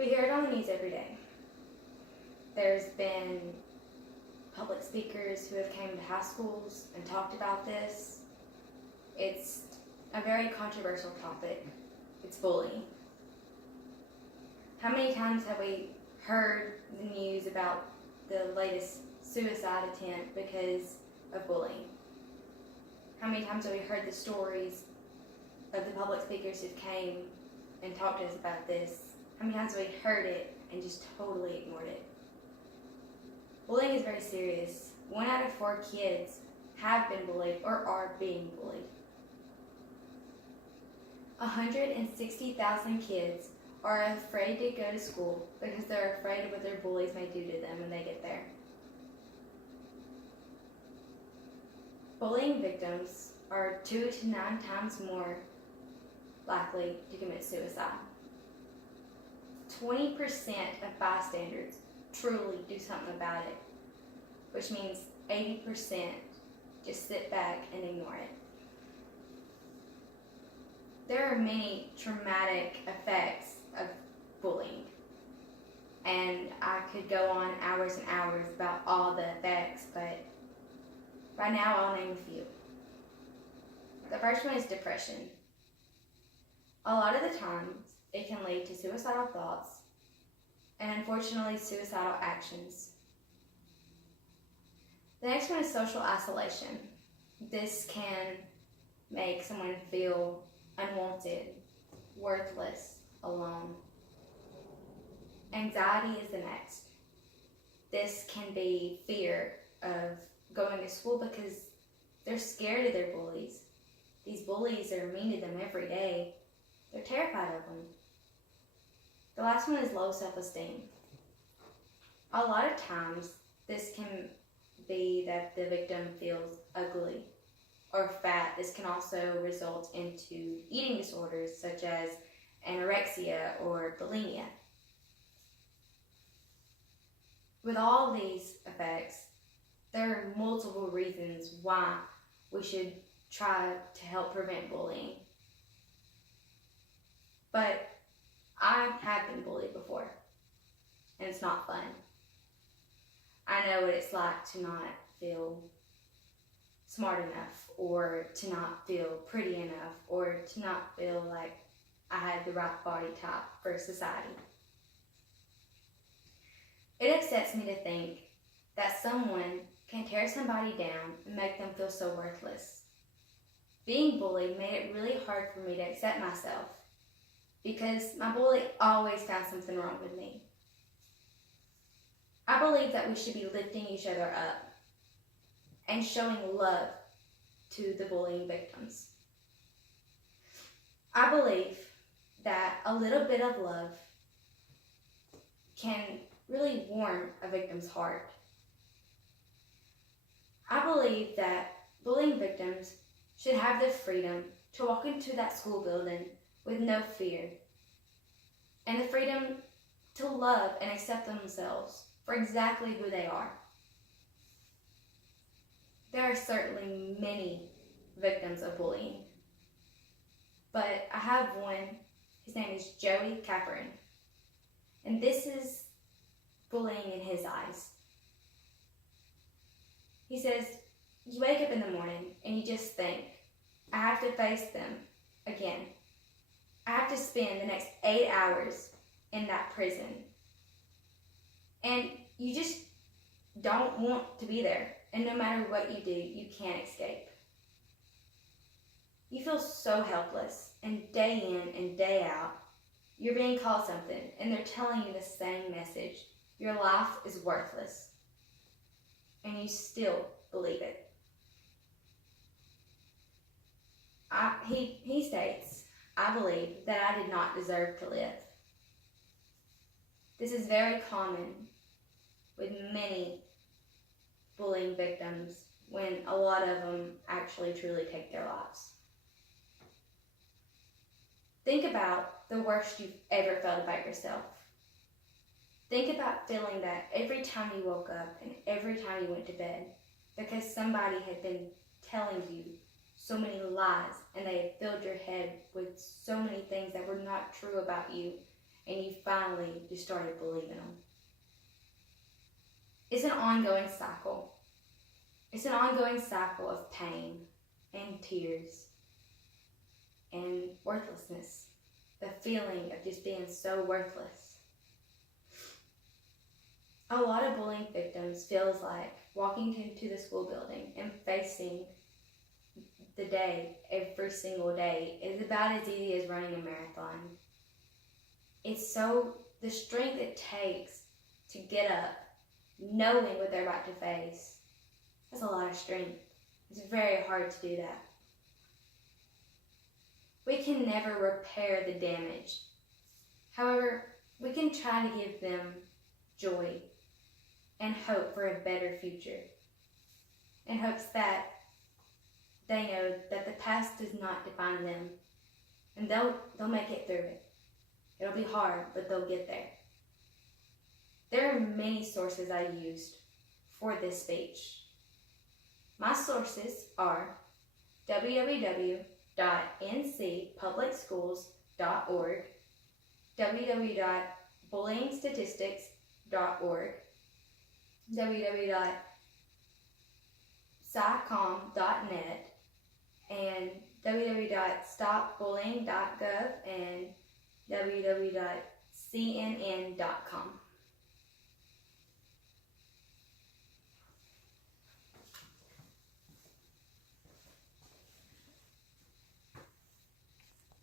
We hear it on the news every day. There's been public speakers who have came to high schools and talked about this. It's a very controversial topic. It's bullying. How many times have we heard the news about the latest suicide attempt because of bullying? How many times have we heard the stories of the public speakers who came and talked to us about this? How many times have we heard it and just totally ignored it? Bullying is very serious. 1 out of 4 kids have been bullied or are being bullied. 160,000 kids are afraid to go to school because they're afraid of what their bullies may do to them when they get there. Bullying victims are 2 to 9 times more likely to commit suicide. 20% of bystanders truly do something about it, which means 80% just sit back and ignore it. There are many traumatic effects of bullying, and I could go on hours and hours about all the effects, but right now I'll name a few. The first one is depression. A lot of the times it can lead to suicidal thoughts and unfortunately suicidal actions. The next one is social isolation. This can make someone feel unwanted, worthless, alone. Anxiety is the next. This can be fear of going to school because they're scared of their bullies. These bullies are mean to them every day. They're terrified of them. The last one is low self-esteem. A lot of times this can be that the victim feels ugly or fat. This can also result into eating disorders such as anorexia or bulimia. With all these effects, there are multiple reasons why we should try to help prevent bullying. But I have been bullied before, and it's not fun. I know what it's like to not feel smart enough, or to not feel pretty enough, or to not feel like I had the right body type for society. It upsets me to think that someone can tear somebody down and make them feel so worthless. Being bullied made it really hard for me to accept myself because my bully always found something wrong with me. I believe that we should be lifting each other up and showing love to the bullying victims. I believe that a little bit of love can really warm a victim's heart. I believe that bullying victims should have the freedom to walk into that school building with no fear, and the freedom to love and accept themselves for exactly who they are. There are certainly many victims of bullying, but I have one. His name is Joey Catherine, and this is bullying in his eyes. He says, you wake up in the morning and you just think, I have to face them again. I have to spend the next 8 hours in that prison. And you just don't want to be there. And no matter what you do, you can't escape. You feel so helpless, and day in and day out, you're being called something, and they're telling you the same message. Your life is worthless. And you still believe it. He states, I believe that I did not deserve to live. This is very common with many bullying victims when a lot of them actually truly take their lives. Think about the worst you've ever felt about yourself. Think about feeling that every time you woke up and every time you went to bed because somebody had been telling you so many lies and they had filled your head with so many things that were not true about you, and you finally just started believing them. It's an ongoing cycle. It's an ongoing cycle of pain and tears and worthlessness. The feeling of just being so worthless. A lot of bullying victims feels like walking into the school building and facing the day every single day is about as easy as running a marathon. It's the strength it takes to get up knowing what they're about to face. That's a lot of strength. It's very hard to do that. We can never repair the damage. However, we can try to give them joy and hope for a better future, in hopes that they know that the past does not define them, and they'll make it through it. It'll be hard, but they'll get there. There are many sources I used for this speech. My sources are www.ncpublicschools.org, www.bullyingstatistics.org, www.scicom.net, and www.stopbullying.gov, and www.cnn.com.